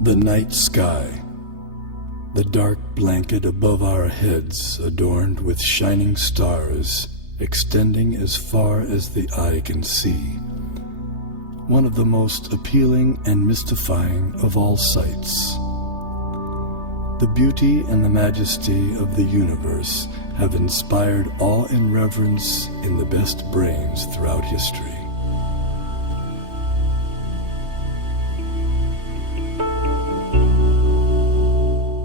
The night sky, the dark blanket above our heads adorned with shining stars extending as far as the eye can see. One of the most appealing and mystifying of all sights. The beauty and the majesty of the universe have inspired awe and reverence in the best brains throughout history.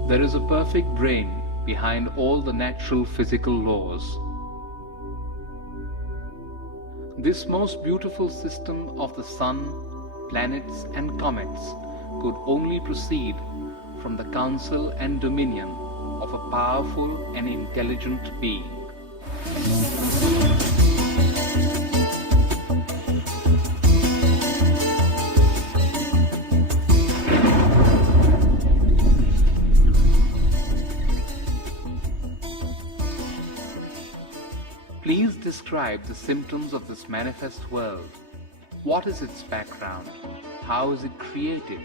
There is a perfect brain behind all the natural physical laws. This most beautiful system of the sun, planets and comets could only proceed from the counsel and dominion of a powerful and intelligent being. Please describe the symptoms of this manifest world. What is its background? How is it created?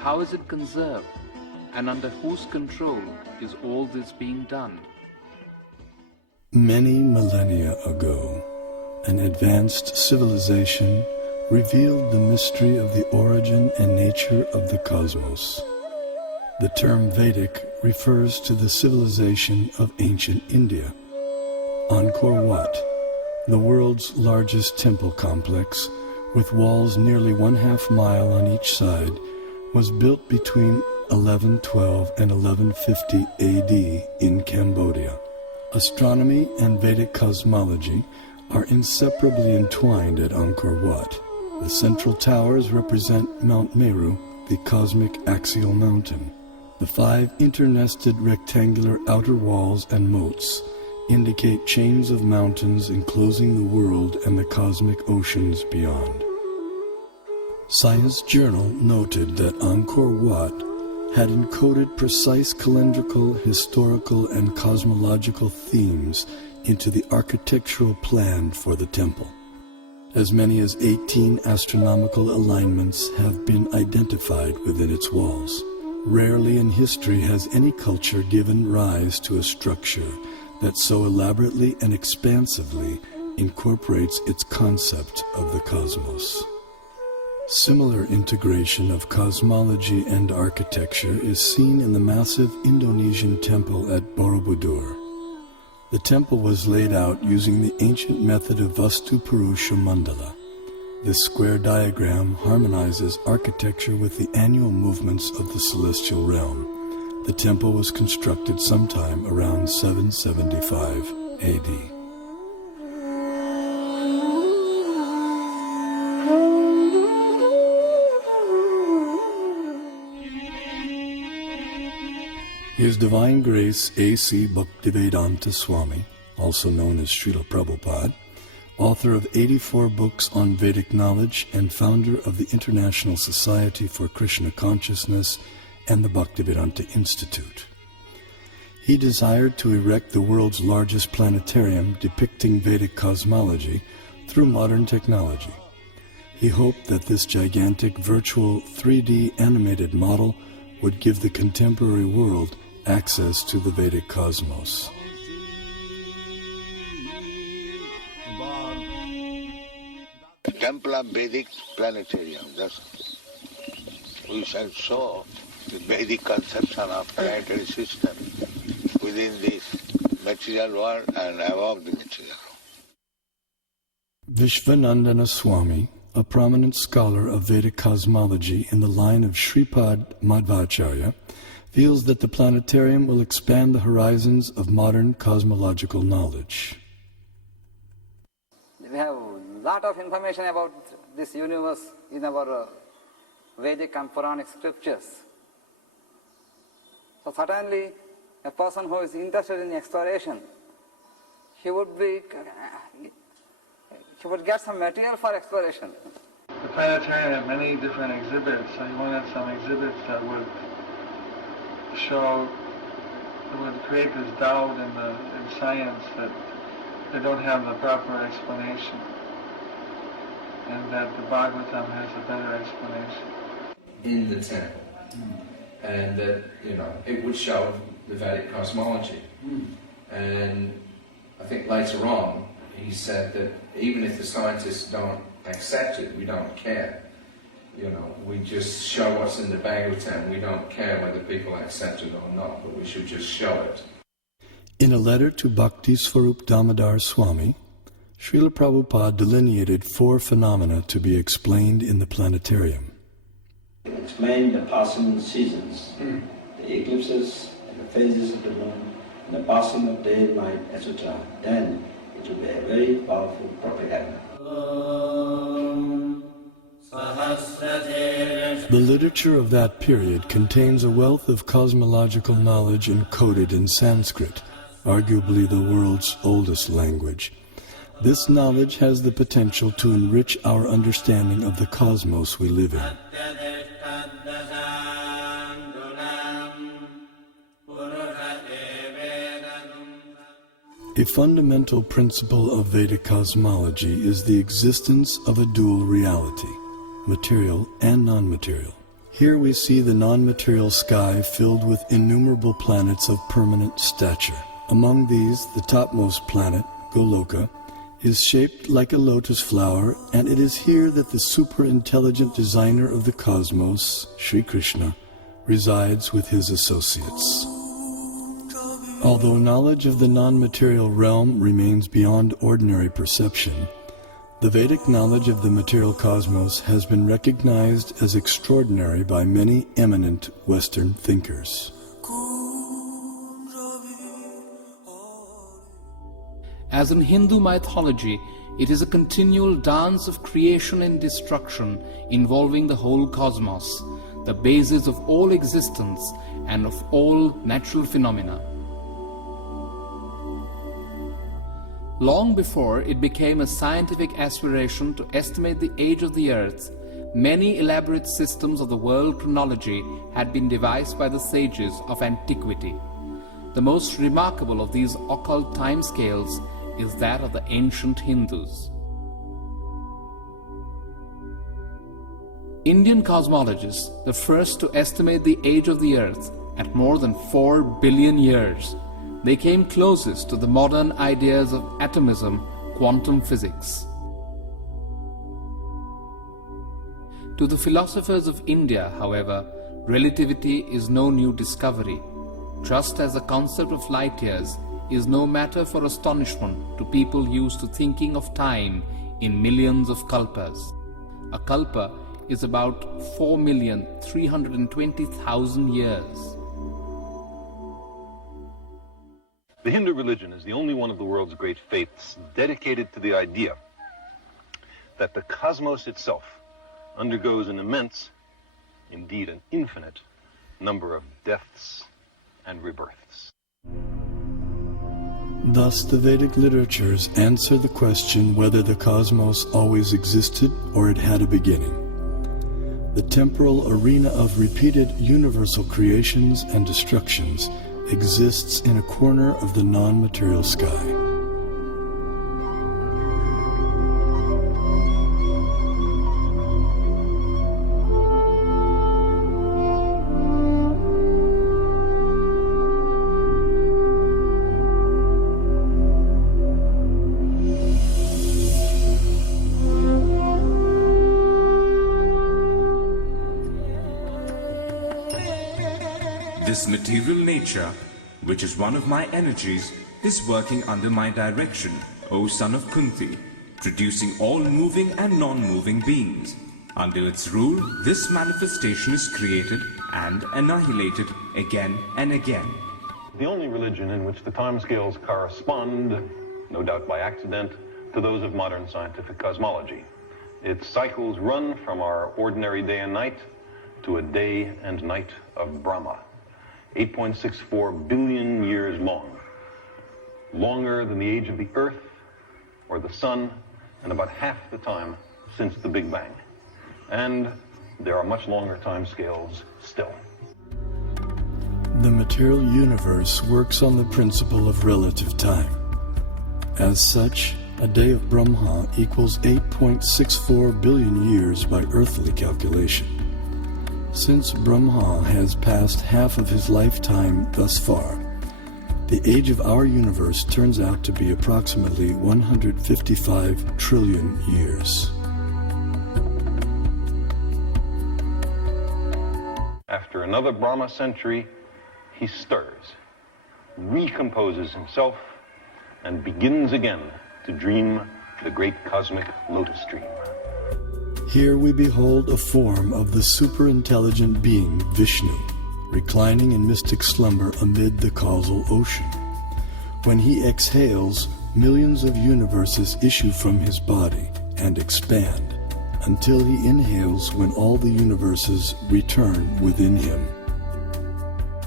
How is it conserved? And under whose control is all this being done? Many millennia ago, an advanced civilization revealed the mystery of the origin and nature of the cosmos. The term Vedic refers to the civilization of ancient India. Angkor Wat, the world's largest temple complex, with walls nearly 1/2 mile on each side, was built between 1112 and 1150 AD in Cambodia. Astronomy and Vedic cosmology are inseparably entwined at Angkor Wat. The central towers represent Mount Meru, the cosmic axial mountain. The 5 internested rectangular outer walls and moats indicate chains of mountains enclosing the world and the cosmic oceans beyond. Science Journal noted that Angkor Wat had encoded precise calendrical, historical, and cosmological themes into the architectural plan for the temple. As many as 18 astronomical alignments have been identified within its walls. Rarely in history has any culture given rise to a structure that so elaborately and expansively incorporates its concept of the cosmos. Similar integration of cosmology and architecture is seen in the massive Indonesian temple at Borobudur. The temple was laid out using the ancient method of Vastu Purusha Mandala. This square diagram harmonizes architecture with the annual movements of the celestial realm. The temple was constructed sometime around 775 AD. His Divine Grace A.C. Bhaktivedanta Swami, also known as Srila Prabhupada, author of 84 books on Vedic knowledge and founder of the International Society for Krishna Consciousness and the Bhaktivedanta Institute. He desired to erect the world's largest planetarium depicting Vedic cosmology through modern technology. He hoped that this gigantic virtual 3D animated model would give the contemporary world access to the Vedic cosmos. Temple of Vedic Planetarium. We shall show the Vedic conception of planetary system within this material world and above the material world. Vishvanandana Swami, a prominent scholar of Vedic cosmology in the line of Shripad Madhvacharya, feels that the planetarium will expand the horizons of modern cosmological knowledge. We have a lot of information about this universe in our Vedic and Puranic scriptures. So certainly a person who is interested in exploration, he would get some material for exploration. The planetarium had many different exhibits, so he wanted some exhibits that would create this doubt in science that they don't have the proper explanation, and that the Bhagavatam has a better explanation. In the temple, and that, it would show the Vedic cosmology. And I think later on, he said that even if the scientists don't accept it, we don't care. We just show what's in the Bhagavatam. We don't care whether people accept it or not, but we should just show it. In a letter to Bhakti Swarup Damodar Swami, Srila Prabhupada delineated 4 phenomena to be explained in the planetarium. Explain the passing seasons, the eclipses and the phases of the moon, and the passing of day and night, etc. Then it will be a very powerful propaganda. The literature of that period contains a wealth of cosmological knowledge encoded in Sanskrit, arguably the world's oldest language. This knowledge has the potential to enrich our understanding of the cosmos we live in. A fundamental principle of Vedic cosmology is the existence of a dual reality, material and non-material. Here we see the non-material sky filled with innumerable planets of permanent stature. Among these, the topmost planet, Goloka, is shaped like a lotus flower, and it is here that the super-intelligent designer of the cosmos, Sri Krishna, resides with his associates. Although knowledge of the non-material realm remains beyond ordinary perception, the Vedic knowledge of the material cosmos has been recognized as extraordinary by many eminent Western thinkers. As in Hindu mythology, it is a continual dance of creation and destruction involving the whole cosmos, the basis of all existence and of all natural phenomena. Long before it became a scientific aspiration to estimate the age of the earth, many elaborate systems of the world chronology had been devised by the sages of antiquity. The most remarkable of these occult timescales is that of the ancient Hindus. Indian cosmologists, the first to estimate the age of the earth at more than 4 billion years, they came closest to the modern ideas of atomism, quantum physics. To the philosophers of India, however, relativity is no new discovery, just as the concept of light years is no matter for astonishment to people used to thinking of time in millions of kalpas. A kalpa is about 4,320,000 years. The Hindu religion is the only one of the world's great faiths dedicated to the idea that the cosmos itself undergoes an immense, indeed an infinite, number of deaths and rebirths. Thus, the Vedic literatures answer the question whether the cosmos always existed or it had a beginning. The temporal arena of repeated universal creations and destructions exists in a corner of the non-material sky. This material nature, which is one of my energies, is working under my direction, O son of Kunti, producing all moving and non-moving beings. Under its rule, this manifestation is created and annihilated again and again. The only religion in which the timescales correspond, no doubt by accident, to those of modern scientific cosmology. Its cycles run from our ordinary day and night to a day and night of Brahma. 8.64 billion years long, longer than the age of the Earth or the Sun, and about half the time since the Big Bang. And there are much longer time scales still. The material universe works on the principle of relative time. As such, a day of Brahma equals 8.64 billion years by earthly calculation. Since Brahma has passed half of his lifetime thus far, the age of our universe turns out to be approximately 155 trillion years. After another Brahma century, he stirs, recomposes himself, and begins again to dream the great cosmic lotus dream. Here we behold a form of the super-intelligent being Vishnu, reclining in mystic slumber amid the causal ocean. When he exhales, millions of universes issue from his body and expand, until he inhales when all the universes return within him.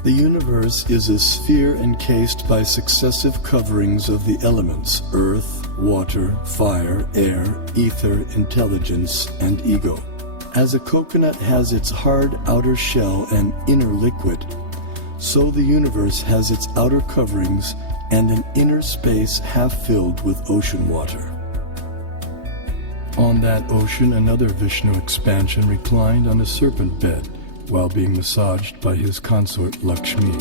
The universe is a sphere encased by successive coverings of the elements earth, water, fire, air, ether, intelligence, and ego. As a coconut has its hard outer shell and inner liquid, so the universe has its outer coverings and an inner space half filled with ocean water. On that ocean, another Vishnu expansion reclined on a serpent bed while being massaged by his consort Lakshmi.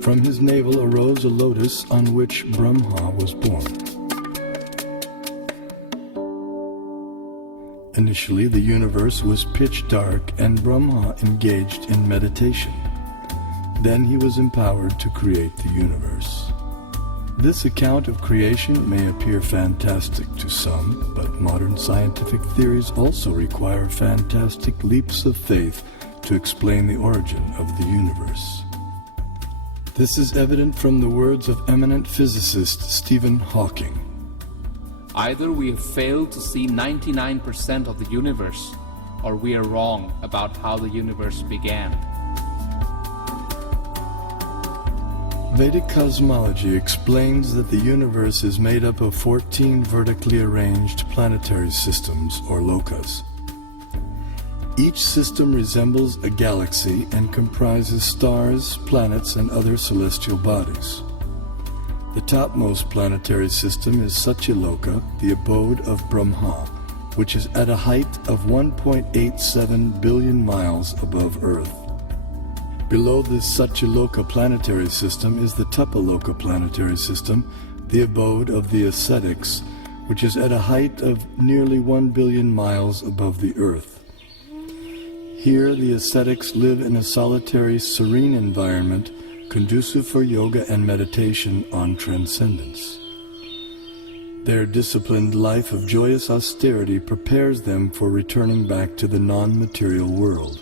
From his navel arose a lotus on which Brahma was born. Initially, the universe was pitch dark and Brahma engaged in meditation. Then he was empowered to create the universe. This account of creation may appear fantastic to some, but modern scientific theories also require fantastic leaps of faith to explain the origin of the universe. This is evident from the words of eminent physicist Stephen Hawking. Either we have failed to see 99% of the universe, or we are wrong about how the universe began. Vedic cosmology explains that the universe is made up of 14 vertically arranged planetary systems, or lokas. Each system resembles a galaxy and comprises stars, planets, and other celestial bodies. The topmost planetary system is Satyaloka, the abode of Brahma, which is at a height of 1.87 billion miles above Earth. Below the Satyaloka planetary system is the Tapaloka planetary system, the abode of the ascetics, which is at a height of nearly 1 billion miles above the Earth. Here the ascetics live in a solitary, serene environment conducive for yoga and meditation on transcendence. Their disciplined life of joyous austerity prepares them for returning back to the non-material world.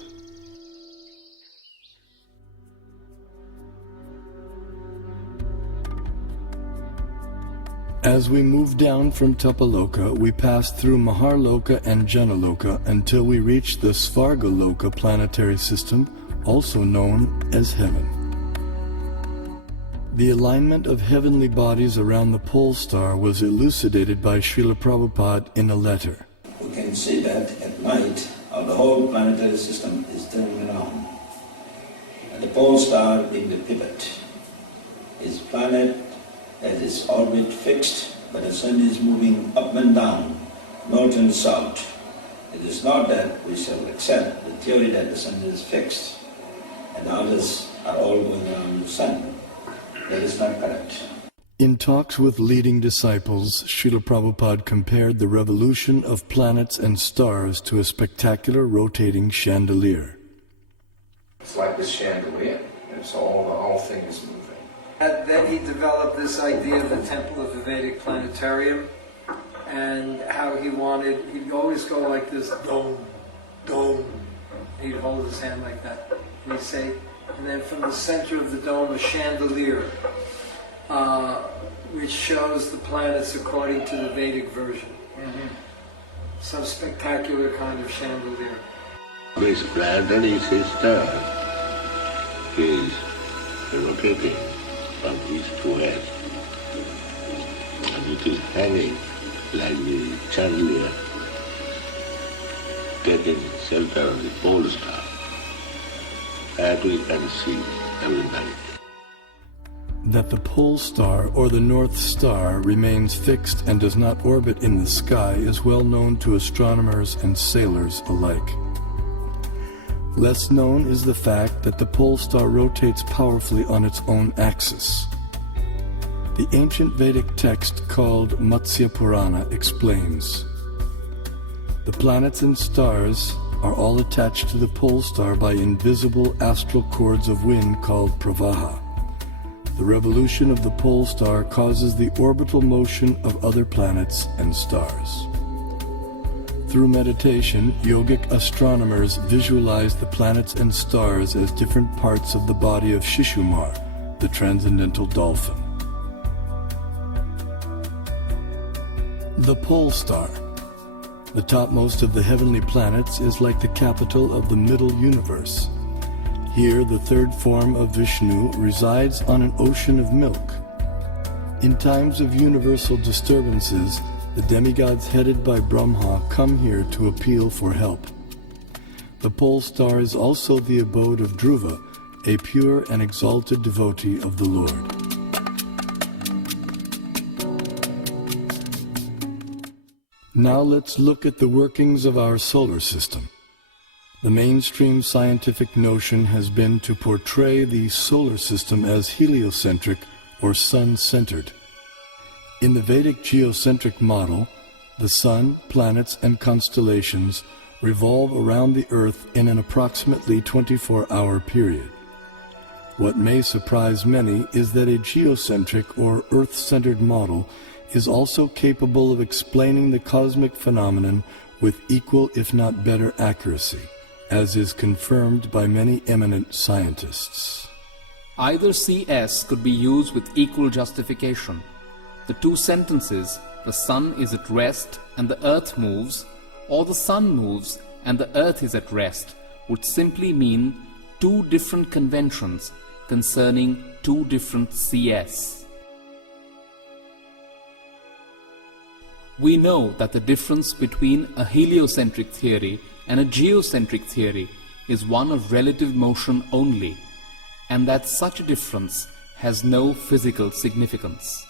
As we move down from Tapaloka, we pass through Maharloka and Janaloka until we reach the Svargaloka planetary system, also known as heaven. The alignment of heavenly bodies around the pole star was elucidated by Srila Prabhupada in a letter. We can see that at night the whole planetary system is turning around. And the pole star being the pivot. His planet has its orbit fixed, but the sun is moving up and down, north and south. It is not that we shall accept the theory that the sun is fixed and others are all going around the sun. That is not correct. In talks with leading disciples, Srila Prabhupada compared the revolution of planets and stars to a spectacular rotating chandelier. It's like this chandelier. It's all, the whole thing is moving. Then he developed this idea of the Temple of the Vedic Planetarium, and how he'd always go like this, dome, dome. He'd hold his hand like that. And he'd say, and then from the center of the dome, a chandelier, which shows the planets according to the Vedic version. Some spectacular kind of chandelier. This planetary system is rotating from east to west, and it is hanging like the chandelier, taking shelter of the pole star, that we can see every night. That the pole star or the North Star remains fixed and does not orbit in the sky is well known to astronomers and sailors alike. Less known is the fact that the pole star rotates powerfully on its own axis. The ancient Vedic text called Matsya Purana explains, "The planets and stars are all attached to the pole star by invisible astral cords of wind called pravaha. The revolution of the pole star causes the orbital motion of other planets and stars." Through meditation, yogic astronomers visualize the planets and stars as different parts of the body of Shishumar, the transcendental dolphin. The pole star, the topmost of the heavenly planets, is like the capital of the middle universe. Here, the third form of Vishnu resides on an ocean of milk. In times of universal disturbances, the demigods headed by Brahma come here to appeal for help. The pole star is also the abode of Dhruva, a pure and exalted devotee of the Lord. Now let's look at the workings of our solar system. The mainstream scientific notion has been to portray the solar system as heliocentric or sun-centered. In the Vedic geocentric model, the sun, planets, and constellations revolve around the Earth in an approximately 24-hour period. What may surprise many is that a geocentric or Earth-centered model is also capable of explaining the cosmic phenomenon with equal if not better accuracy, as is confirmed by many eminent scientists. Either CS could be used with equal justification. The two sentences, "the sun is at rest and the earth moves," or "the sun moves and the earth is at rest," would simply mean two different conventions concerning two different CS. We know that the difference between a heliocentric theory and a geocentric theory is one of relative motion only, and that such a difference has no physical significance.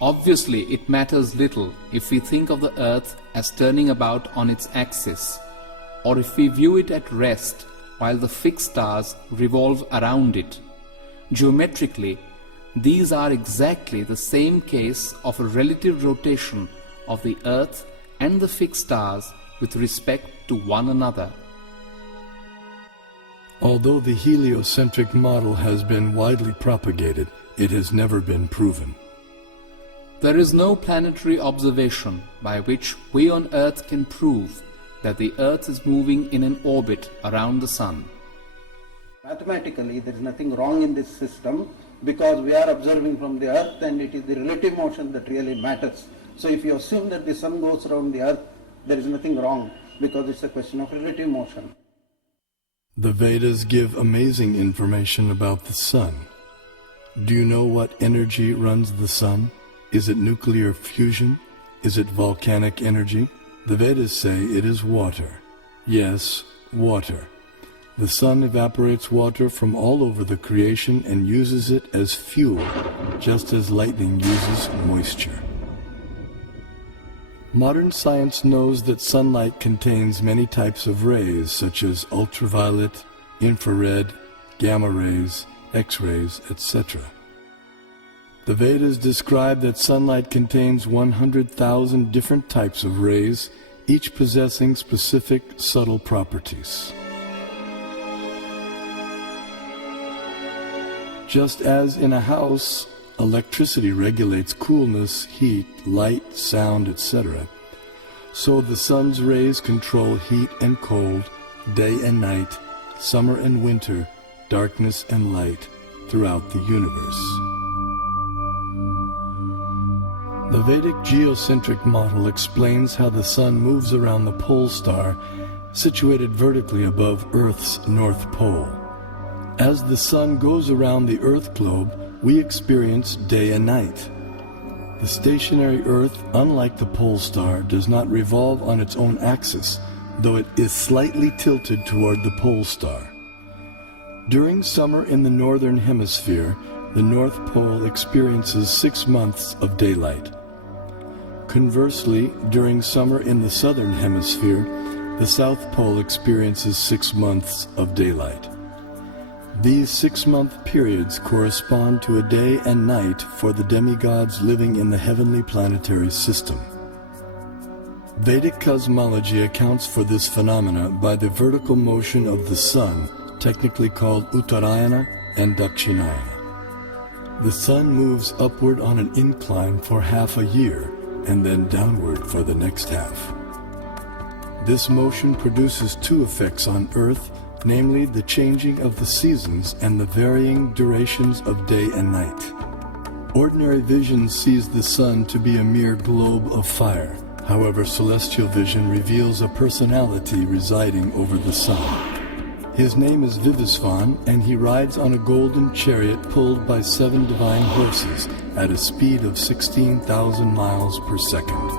Obviously, it matters little if we think of the Earth as turning about on its axis, or if we view it at rest while the fixed stars revolve around it. Geometrically, these are exactly the same case of a relative rotation of the Earth and the fixed stars with respect to one another. Although the heliocentric model has been widely propagated, it has never been proven. There is no planetary observation by which we on Earth can prove that the Earth is moving in an orbit around the Sun. Mathematically, there is nothing wrong in this system because we are observing from the Earth and it is the relative motion that really matters. So if you assume that the Sun goes around the Earth, there is nothing wrong because it's a question of relative motion. The Vedas give amazing information about the Sun. Do you know what energy runs the Sun? Is it nuclear fusion? Is it volcanic energy? The Vedas say it is water. Yes, water. The Sun evaporates water from all over the creation and uses it as fuel, just as lightning uses moisture. Modern science knows that sunlight contains many types of rays, such as ultraviolet, infrared, gamma rays, X-rays, etc. The Vedas describe that sunlight contains 100,000 different types of rays, each possessing specific subtle properties. Just as in a house, electricity regulates coolness, heat, light, sound, etc., so the sun's rays control heat and cold, day and night, summer and winter, darkness and light throughout the universe. The Vedic geocentric model explains how the sun moves around the pole star situated vertically above Earth's north pole. As the sun goes around the Earth globe, we experience day and night. The stationary Earth, unlike the pole star, does not revolve on its own axis, though it is slightly tilted toward the pole star. During summer in the northern hemisphere, the North Pole experiences 6 months of daylight. Conversely, during summer in the southern hemisphere, the South Pole experiences 6 months of daylight. These 6-month periods correspond to a day and night for the demigods living in the heavenly planetary system. Vedic cosmology accounts for this phenomena by the vertical motion of the sun, technically called Uttarayana and Dakshinayana. The sun moves upward on an incline for half a year and then downward for the next half. This motion produces 2 effects on Earth, namely the changing of the seasons and the varying durations of day and night. Ordinary vision sees the sun to be a mere globe of fire. However, celestial vision reveals a personality residing over the sun. His name is Vivasvan, and he rides on a golden chariot pulled by 7 divine horses at a speed of 16,000 miles per second.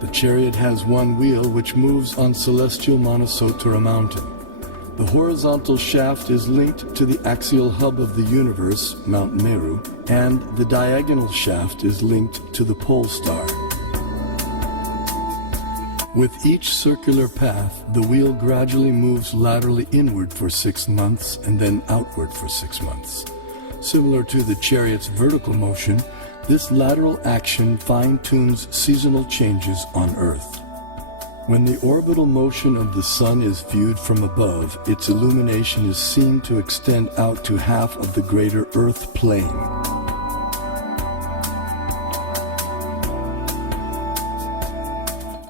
The chariot has 1 wheel which moves on celestial Manasottara mountain. The horizontal shaft is linked to the axial hub of the universe, Mount Meru, and the diagonal shaft is linked to the pole star. With each circular path, the wheel gradually moves laterally inward for 6 months and then outward for 6 months. Similar to the chariot's vertical motion, this lateral action fine-tunes seasonal changes on Earth. When the orbital motion of the sun is viewed from above, its illumination is seen to extend out to half of the greater Earth plane.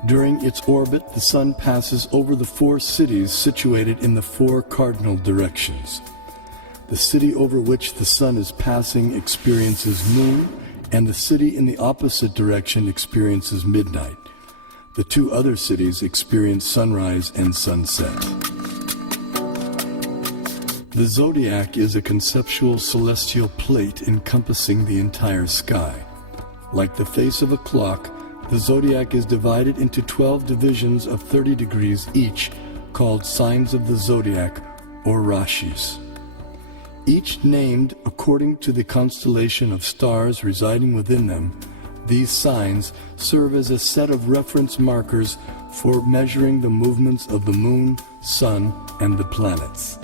During its orbit, the sun passes over the 4 cities situated in the 4 cardinal directions. The city over which the sun is passing experiences noon, and the city in the opposite direction experiences midnight. The 2 other cities experience sunrise and sunset. The zodiac is a conceptual celestial plate encompassing the entire sky. Like the face of a clock, the zodiac is divided into 12 divisions of 30 degrees each, called signs of the zodiac, or rashis. Each named according to the constellation of stars residing within them. These signs serve as a set of reference markers for measuring the movements of the moon, sun, and the planets.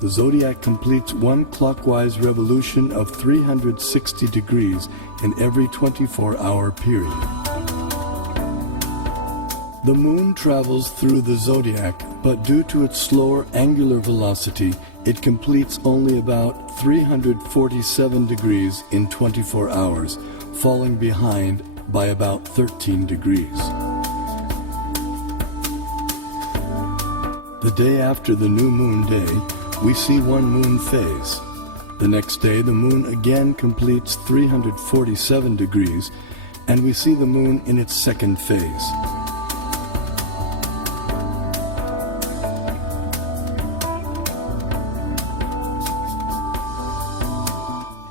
The zodiac completes 1 clockwise revolution of 360 degrees in every 24-hour period. The moon travels through the zodiac, but due to its slower angular velocity, it completes only about 347 degrees in 24 hours, falling behind by about 13 degrees. The day after the new moon day, we see 1 moon phase. The next day, the moon again completes 347 degrees, and we see the moon in its 2nd phase.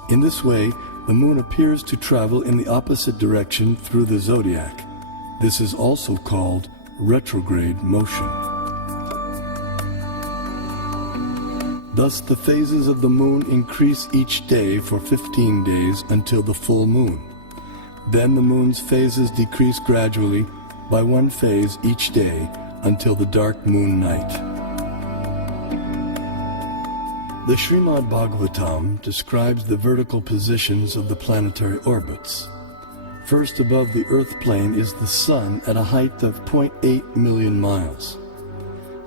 In this way, the moon appears to travel in the opposite direction through the zodiac. This is also called retrograde motion. Thus, the phases of the moon increase each day for 15 days until the full moon. Then the moon's phases decrease gradually by 1 phase each day until the dark moon night. The Srimad Bhagavatam describes the vertical positions of the planetary orbits. First above the Earth plane is the Sun at a height of 0.8 million miles.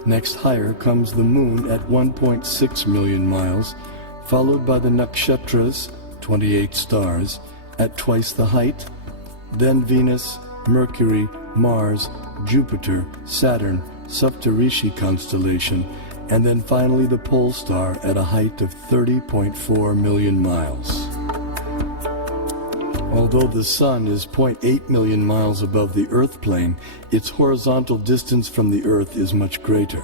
Next higher comes the Moon at 1.6 million miles, followed by the Nakshatras, 28 stars, at twice the height, then Venus, Mercury, Mars, Jupiter, Saturn, Saptarishi constellation, and then finally the pole star at a height of 30.4 million miles. Although the Sun is 0.8 million miles above the Earth plane, its horizontal distance from the Earth is much greater.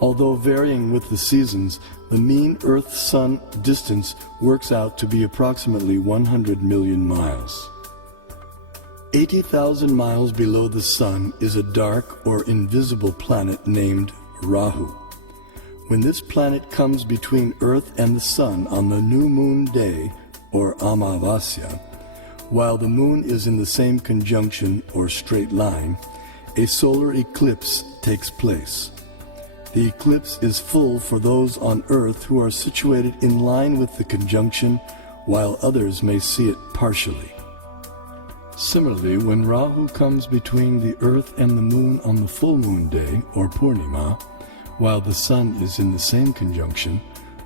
Although varying with the seasons, the mean Earth-Sun distance works out to be approximately 100 million miles. 80,000 miles below the Sun is a dark or invisible planet named Rahu. When this planet comes between Earth and the Sun on the new moon day, or Amavasya, while the moon is in the same conjunction or straight line, a solar eclipse takes place. The eclipse is full for those on Earth who are situated in line with the conjunction, while others may see it partially. Similarly, when Rahu comes between the Earth and the Moon on the full moon day, or Purnima, while the Sun is in the same conjunction,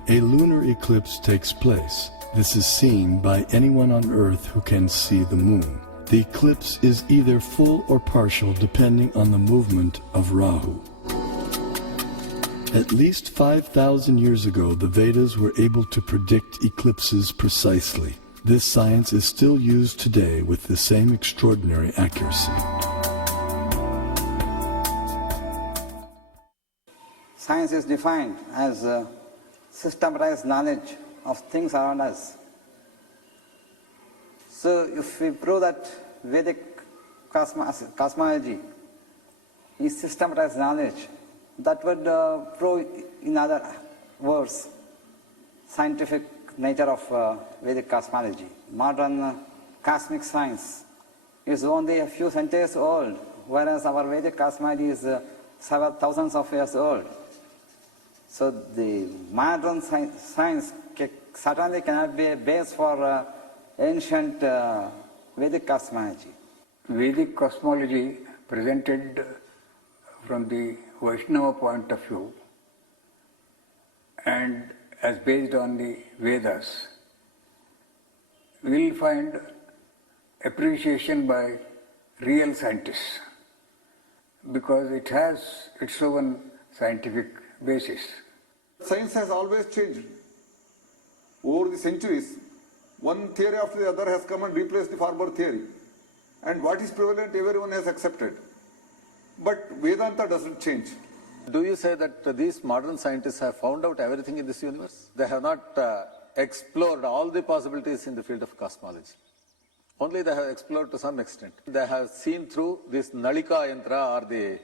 a lunar eclipse takes place. This is seen by anyone on Earth who can see the Moon. The eclipse is either full or partial depending on the movement of Rahu. At least 5,000 years ago, the Vedas were able to predict eclipses precisely. This science is still used today with the same extraordinary accuracy. Science is defined as systematized knowledge of things around us. So if we prove that Vedic cosmology is systematized knowledge, that would prove, in other words, scientific nature of Vedic cosmology. Modern cosmic science is only a few centuries old, whereas our Vedic cosmology is several thousands of years old. So the modern science certainly cannot be a base for ancient Vedic cosmology. Vedic cosmology presented from the Vaishnava point of view and as based on the Vedas, we will find appreciation by real scientists because it has its own scientific basis. Science has always changed. Over the centuries, one theory after the other has come and replaced the former theory. And what is prevalent, everyone has accepted. But Vedanta doesn't change. Do you say that these modern scientists have found out everything in this universe? They have not explored all the possibilities in the field of cosmology. Only they have explored to some extent. They have seen through this Nalika Yantra or the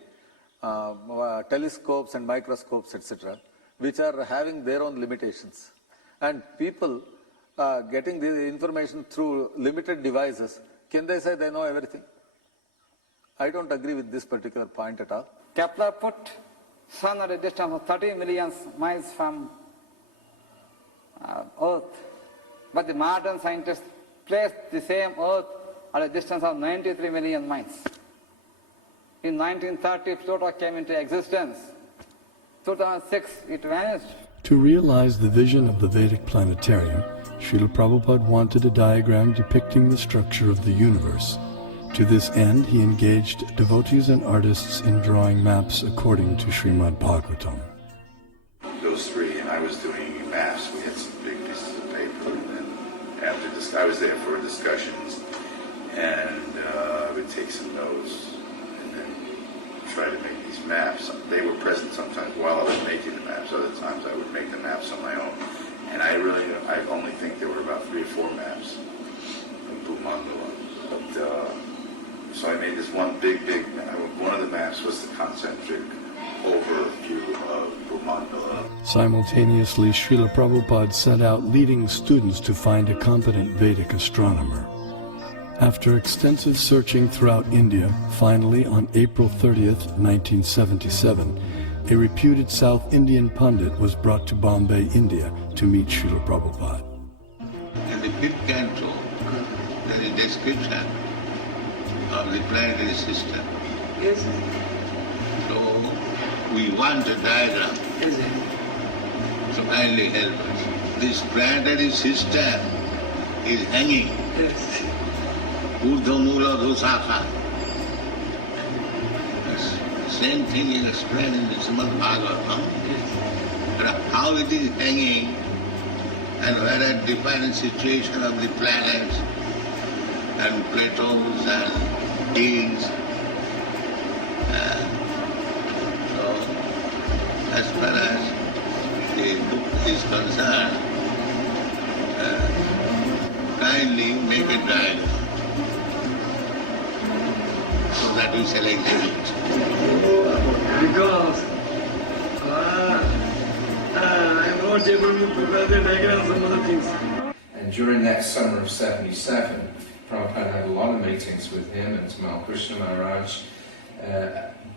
telescopes and microscopes, etc., which are having their own limitations. And people getting the information through limited devices, can they say they know everything? I don't agree with this particular point at all. Kepler put Sun at a distance of 30 million miles from Earth, but the modern scientists placed the same Earth at a distance of 93 million miles. In 1930, Pluto came into existence. 2006, it vanished. To realize the vision of the Vedic planetarium, Srila Prabhupada wanted a diagram depicting the structure of the universe. To this end, he engaged devotees and artists in drawing maps according to Srimad Bhagavatam. Those three, and I was doing maps. We had some big pieces of paper, and then after this, I was there for discussions, and I would take some notes, and then try to make these maps. They were present sometimes while I was making the maps. Other times I would make the maps on my own. And I only think there were about 3 or 4 maps from Bhumandala. But, so I made this one big map. One of the maps was the concentric overview of Bhumandala. Simultaneously, Srila Prabhupada sent out leading students to find a competent Vedic astronomer. After extensive searching throughout India, finally on April 30th, 1977, a reputed South Indian pundit was brought to Bombay, India to meet Srila Prabhupada. In the 5th canto, there is a description of the planetary system. Yes. So we want a diagram to kindly help us. This planetary system is hanging. Yes. Urdhva Mula Dhosaka. Same thing is explained in the Srimad Bhagavatam. How it is hanging and where a different situation of the planets and plateaus and hills. So, as far as the book is concerned, kindly make a diagram so that we shall exhibit. Because And during that summer of 77, Prabhupada had a lot of meetings with him and Tamal Krishna Maharaj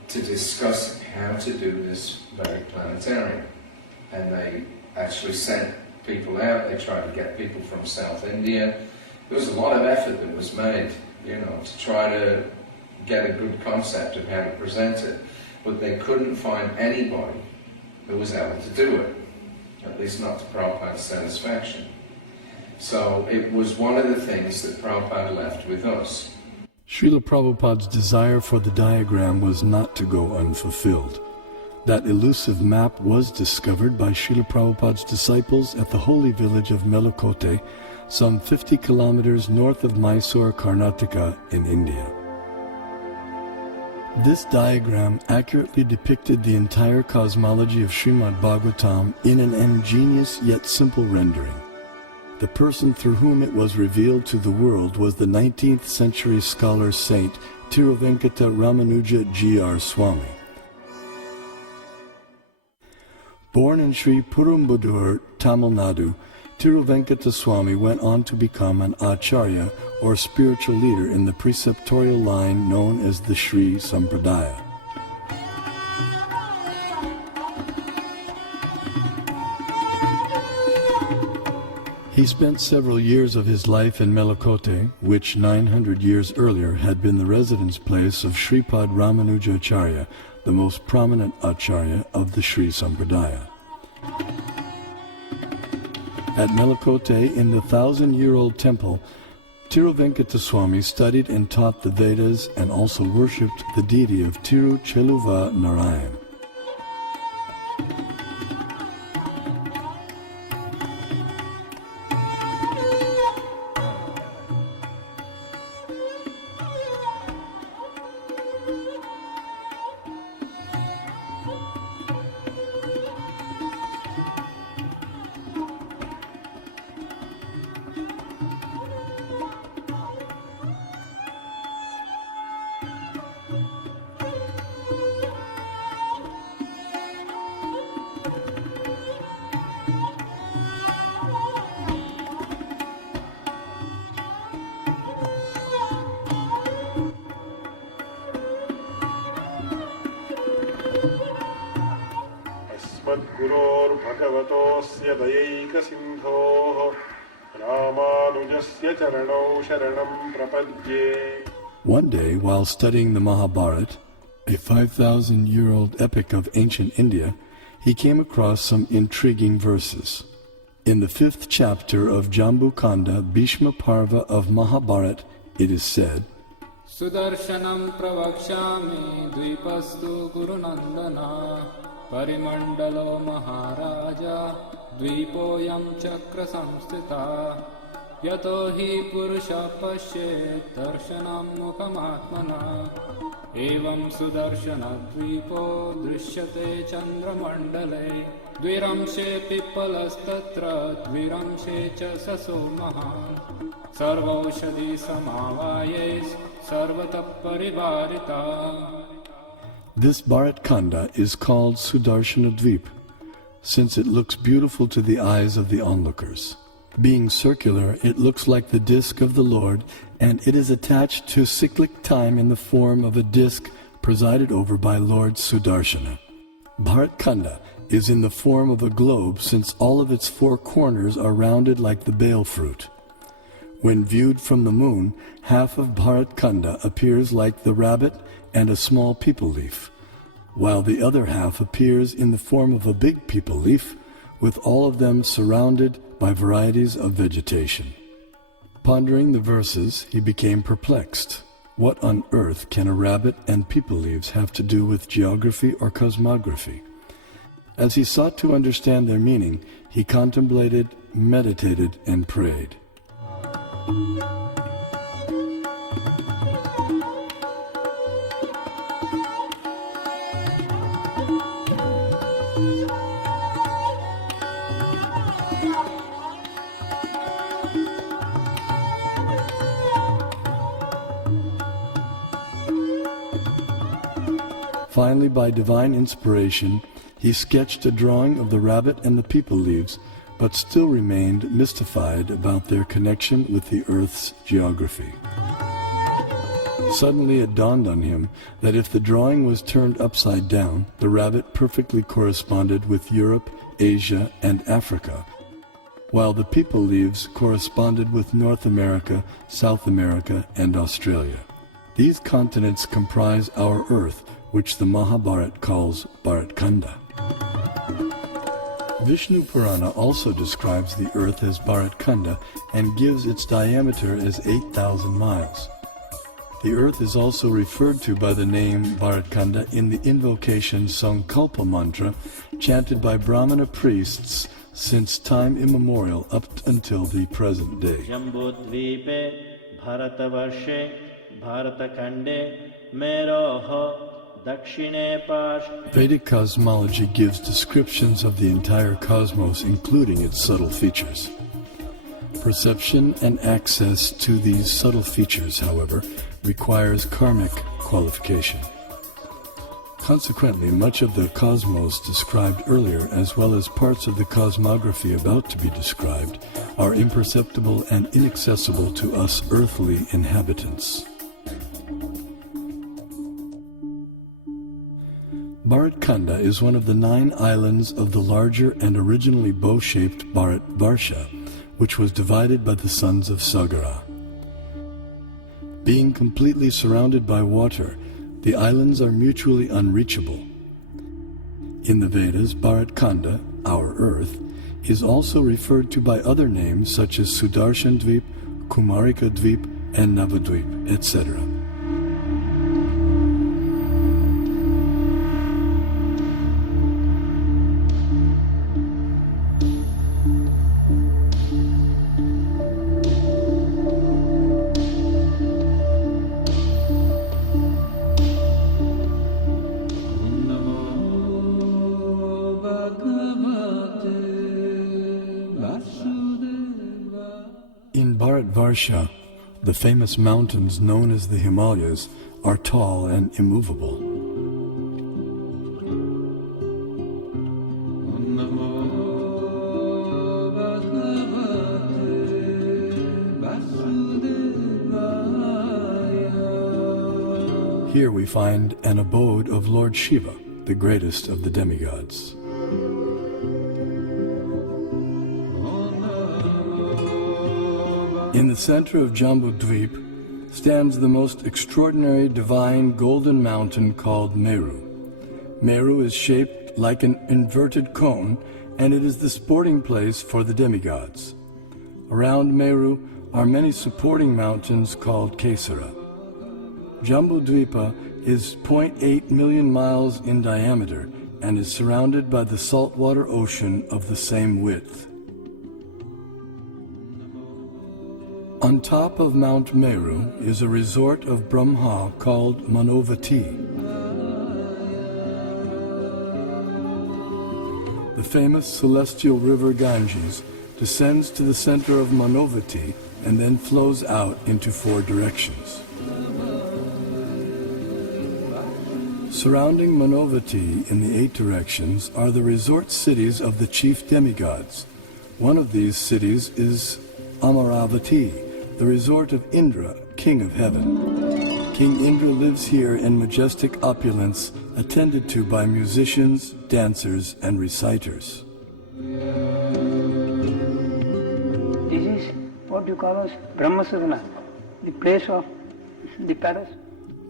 to discuss how to do this Vedic planetarium. And they actually sent people out, they tried to get people from South India. There was a lot of effort that was made, to try to get a good concept of how to present it. But they couldn't find anybody who was able to do it, at least not to Prabhupada's satisfaction. So it was one of the things that Prabhupada left with us. Srila Prabhupada's desire for the diagram was not to go unfulfilled. That elusive map was discovered by Srila Prabhupada's disciples at the holy village of Melakote, some 50 kilometers north of Mysore, Karnataka in India. This diagram accurately depicted the entire cosmology of Srimad Bhagavatam in an ingenious yet simple rendering. The person through whom it was revealed to the world was the 19th century scholar saint Tiruvenkata Ramanuja G.R. Swami. Born in Sri Perumbudur, Tamil Nadu, Tiruvenkata Swami went on to become an acharya or spiritual leader in the preceptorial line known as the Sri Sampradaya. He spent several years of his life in Melakote, which 900 years earlier had been the residence place of Sripad Ramanuja Acharya, the most prominent acharya of the Sri Sampradaya. At Melakote, in the 1,000-year-old temple, Tiruvenkata Swami studied and taught the Vedas and also worshipped the deity of Tirucheluva Narayan. भगवतोऽस्य दयैकसिन्धोः रामानुजस्य चरणौ शरणं प्रपद्ये. One day, while studying the Mahabharata, a 5,000-year-old epic of ancient India, he came across some intriguing verses. In the 5th chapter of Jambu Kanda, Bhishma Parva of Mahabharata, it is said, Sudarshanam pravakshami dvipastu gurunandana parimandalo maharaja dvipoyam chakra samstita yato hi purusha pashyet darshanam mukamatmana evam sudarshana dvipo drishyate chandramandale dviramshe pippalastatra dviramshe cha saso mahan sarvaushadhi samavayes sarvata parivarita. This Bharat Khanda is called Sudarshana Dvip, since it looks beautiful to the eyes of the onlookers. Being circular, it looks like the disk of the Lord, and it is attached to cyclic time in the form of a disk presided over by Lord Sudarshana. Bharat Khanda is in the form of a globe, since all of its 4 corners are rounded like the bale fruit. When viewed from the moon, half of Bharat Khanda appears like the rabbit and a small peepal leaf, while the other half appears in the form of a big peepal leaf, with all of them surrounded by varieties of vegetation. Pondering the verses, he became perplexed. What on earth can a rabbit and peepal leaves have to do with geography or cosmography? As he sought to understand their meaning, he contemplated, meditated, and prayed. Finally, by divine inspiration, He sketched a drawing of the rabbit and the peepal leaves, but still remained mystified about their connection with the Earth's geography. Suddenly it dawned on him that if the drawing was turned upside down, the rabbit perfectly corresponded with Europe, Asia, and Africa, while the peepal leaves corresponded with North America, South America, and Australia. These continents comprise our Earth, which the Mahabharata calls Bharatkanda. Vishnu Purana also describes the Earth as Bharatkanda and gives its diameter as 8,000 miles. The Earth is also referred to by the name Bharatkanda in the invocation Sankalpa mantra chanted by Brahmana priests since time immemorial up until the present day. Jambudvipe Bharatavarshe Bharatakande Meroho Dakshine Pash. Vedic cosmology gives descriptions of the entire cosmos, including its subtle features. Perception and access to these subtle features, however, requires karmic qualification. Consequently, much of the cosmos described earlier, as well as parts of the cosmography about to be described, are imperceptible and inaccessible to us earthly inhabitants. Bharatkanda is one of the 9 islands of the larger and originally bow-shaped Bharatvarsha, which was divided by the sons of Sagara. Being completely surrounded by water, the islands are mutually unreachable. In the Vedas, Bharatkanda, our Earth, is also referred to by other names such as Sudarshan Dvip, Kumarika Dvip, and Navadvip, etc. In Bharatvarsha, the famous mountains known as the Himalayas are tall and immovable. Here we find an abode of Lord Shiva, the greatest of the demigods. In the center of Jambudvip stands the most extraordinary divine golden mountain called Meru. Meru is shaped like an inverted cone, and it is the sporting place for the demigods. Around Meru are many supporting mountains called Kesara. Jambudvipa is 0.8 million miles in diameter and is surrounded by the saltwater ocean of the same width. On top of Mount Meru is a resort of Brahma called Manovati. The famous celestial river Ganges descends to the center of Manovati and then flows out into 4 directions. Surrounding Manovati in the 8 directions are the resort cities of the chief demigods. One of these cities is Amaravati, the resort of Indra, king of heaven. King Indra lives here in majestic opulence, attended to by musicians, dancers, and reciters. This is what you call as Brahmasudana, the place of the palace.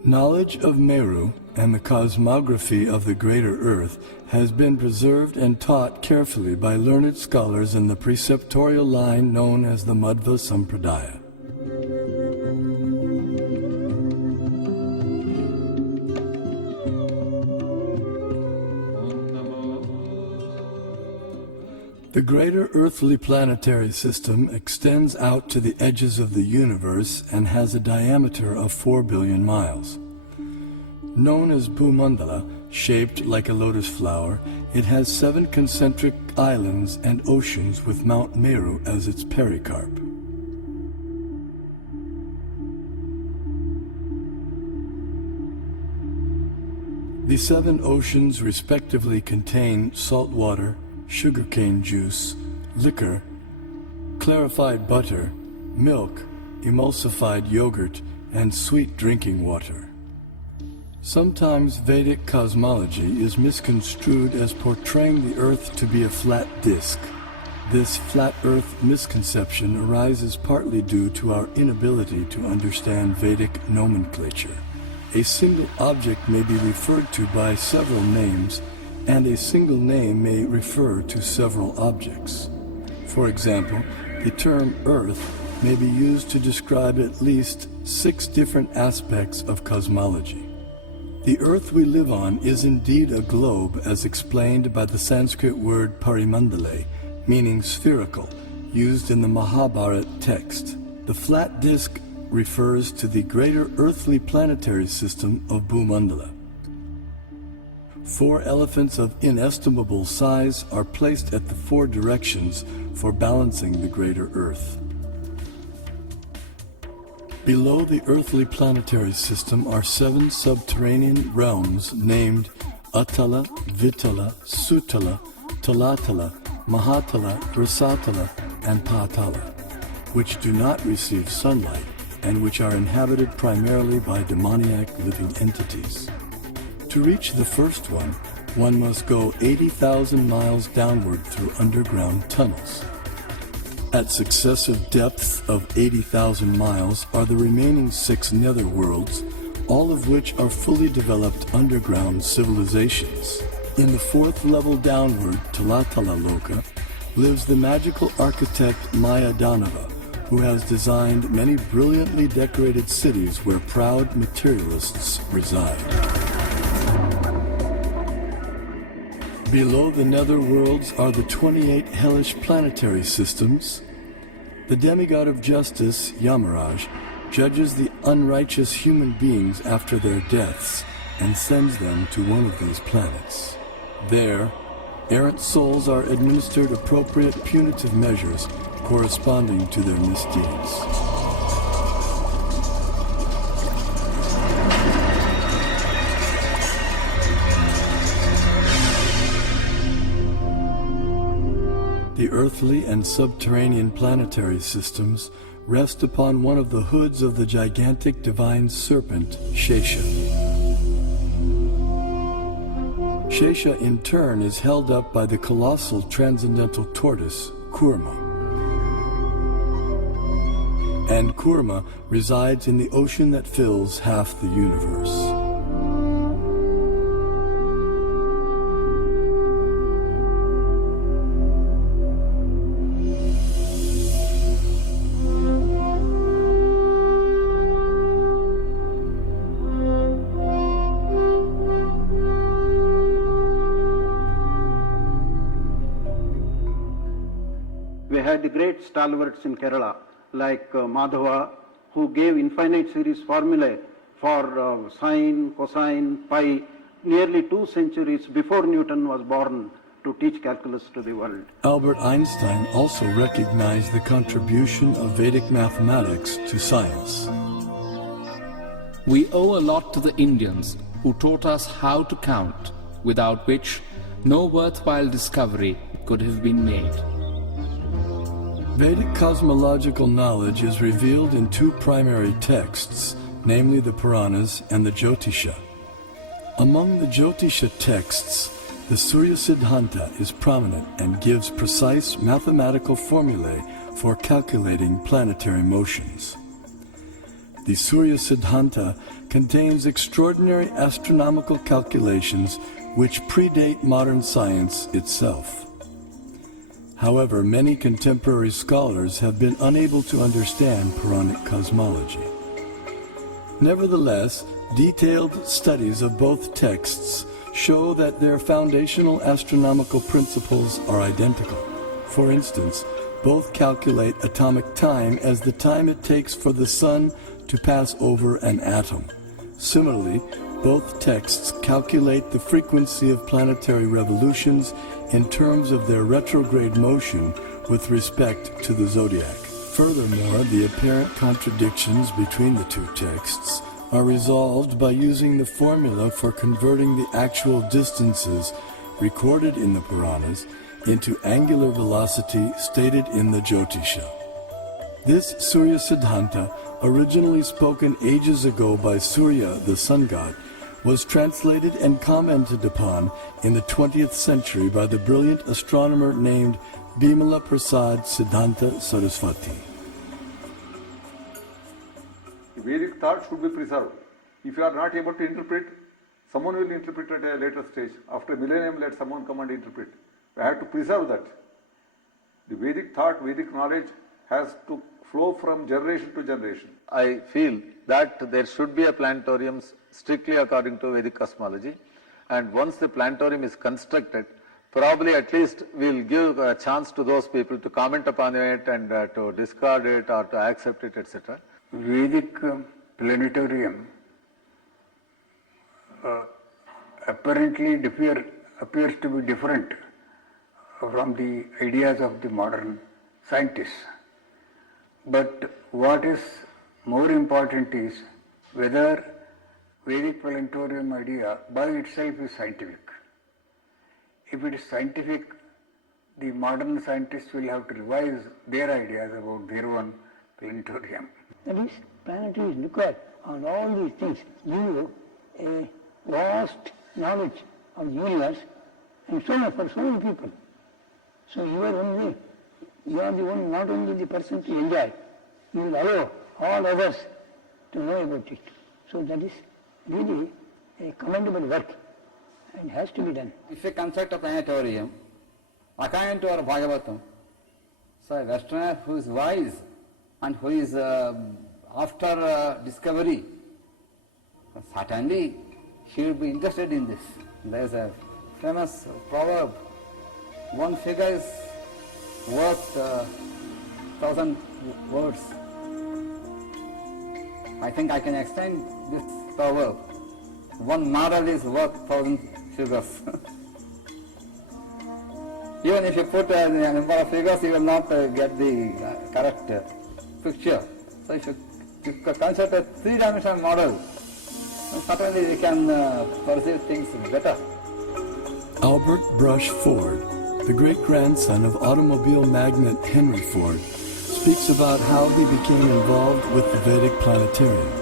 Knowledge of Meru and the cosmography of the greater Earth has been preserved and taught carefully by learned scholars in the preceptorial line known as the Madhva Sampradaya. The greater earthly planetary system extends out to the edges of the universe and has a diameter of 4 billion miles. Known as Bhumandala, shaped like a lotus flower, it has 7 concentric islands and oceans with Mount Meru as its pericarp. The 7 oceans respectively contain salt water, sugarcane juice, liquor, clarified butter, milk, emulsified yogurt, and sweet drinking water. Sometimes Vedic cosmology is misconstrued as portraying the Earth to be a flat disk. This flat Earth misconception arises partly due to our inability to understand Vedic nomenclature. A single object may be referred to by several names, and a single name may refer to several objects. For example, the term Earth may be used to describe at least 6 different aspects of cosmology. The Earth we live on is indeed a globe, as explained by the Sanskrit word parimandale, meaning spherical, used in the Mahabharata text. The flat disk refers to the greater earthly planetary system of Bhumandala. 4 elephants of inestimable size are placed at the 4 directions for balancing the greater Earth. Below the earthly planetary system are 7 subterranean realms named Atala, Vitala, Sutala, Talatala, Mahatala, Rasatala, and Patala, which do not receive sunlight and which are inhabited primarily by demoniac living entities. To reach the first one must go 80,000 miles downward through underground tunnels. At successive depths of 80,000 miles are the remaining 6 netherworlds, all of which are fully developed underground civilizations. In the 4th level downward, Talatala Loka, lives the magical architect Maya Danava, who has designed many brilliantly decorated cities where proud materialists reside. Below the netherworlds are the 28 hellish planetary systems. The demigod of justice, Yamaraj, judges the unrighteous human beings after their deaths and sends them to one of these planets. There, errant souls are administered appropriate punitive measures corresponding to their misdeeds. The earthly and subterranean planetary systems rest upon one of the hoods of the gigantic divine serpent, Shesha. Shesha in turn is held up by the colossal transcendental tortoise, Kurma. And Kurma resides in the ocean that fills half the universe. We had the great stalwarts in Kerala, like Madhava, who gave infinite series formulae for sine, cosine, pi, nearly 2 centuries before Newton was born, to teach calculus to the world. Albert Einstein also recognized the contribution of Vedic mathematics to science. We owe a lot to the Indians who taught us how to count, without which no worthwhile discovery could have been made. Vedic cosmological knowledge is revealed in 2 primary texts, namely the Puranas and the Jyotisha. Among the Jyotisha texts, the Surya Siddhanta is prominent and gives precise mathematical formulae for calculating planetary motions. The Surya Siddhanta contains extraordinary astronomical calculations which predate modern science itself. However, many contemporary scholars have been unable to understand Puranic cosmology. Nevertheless, detailed studies of both texts show that their foundational astronomical principles are identical. For instance, both calculate atomic time as the time it takes for the sun to pass over an atom. Similarly, both texts calculate the frequency of planetary revolutions in terms of their retrograde motion with respect to the zodiac. Furthermore, the apparent contradictions between the 2 texts are resolved by using the formula for converting the actual distances recorded in the Puranas into angular velocity stated in the Jyotisha. This Surya Siddhanta, originally spoken ages ago by Surya, the sun god, was translated and commented upon in the 20th century by the brilliant astronomer named Bimala Prasad Siddhanta Saraswati. The Vedic thought should be preserved. If you are not able to interpret, someone will interpret at a later stage. After a millennium, let someone come and interpret. We have to preserve that. The Vedic thought, Vedic knowledge has to flow from generation to generation. I feel that there should be a planetarium strictly according to Vedic cosmology, and once the planetarium is constructed, probably at least we'll give a chance to those people to comment upon it and to discard it or to accept it, etc. Vedic planetarium apparently appears to be different from the ideas of the modern scientists. But what is more important is whether Vedic planetarium idea by itself is scientific. If it is scientific, the modern scientists will have to revise their ideas about their own planetarium. That is, planetary is required on all these things. Give you a vast knowledge of the universe and so on for so many people. So you are only, you are the one, not only the person to enjoy, you will allow all others to know about it. So that is really a commendable work and has to be done. If you construct a planetarium, according to our Bhagavatam, so a Westerner who is wise and who is after discovery, certainly he will be interested in this. There is a famous proverb, one figure is worth 1,000 words. I think I can extend this proverb. One model is worth 1,000 figures. Even if you put a number of figures, you will not get the correct picture. So if you consider a three-dimensional model, certainly we can perceive things better. Albert Brush Ford, the great-grandson of automobile magnate Henry Ford, speaks about how he became involved with the Vedic planetarium.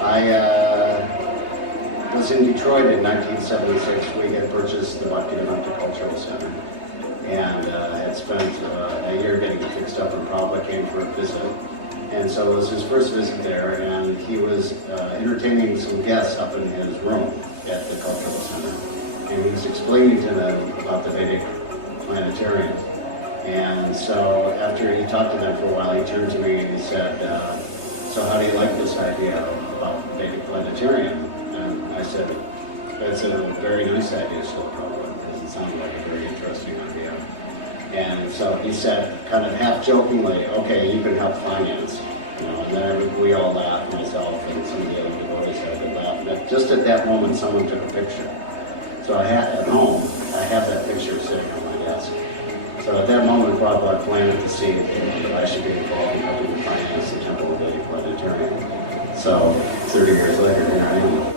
I was in Detroit in 1976. We had purchased the Bhaktivedanta Cultural Center and had spent a year getting it fixed up, and Prabhupada came for a visit. And so it was his first visit there, and he was entertaining some guests up in his room at the Cultural Center. And he was explaining to them about the Vedic planetarium. And so after he talked to them for a while, he turned to me and he said, so how do you like this idea about Vedic planetarium? And I said, that's a very nice idea, Srila Prabhupada, because it sounded like a very interesting idea. And so he said, kind of half jokingly, okay, you can help finance. You know, and then we all laughed, myself and some of the other devotees had a good laugh. But just at that moment, someone took a picture. So I had, at home, I have that picture sitting on my desk. So at that moment, Prabhupada planted the seed that I should be involved in helping to finance the Temple of Vedic Planetarium. So 30 years later, here I am.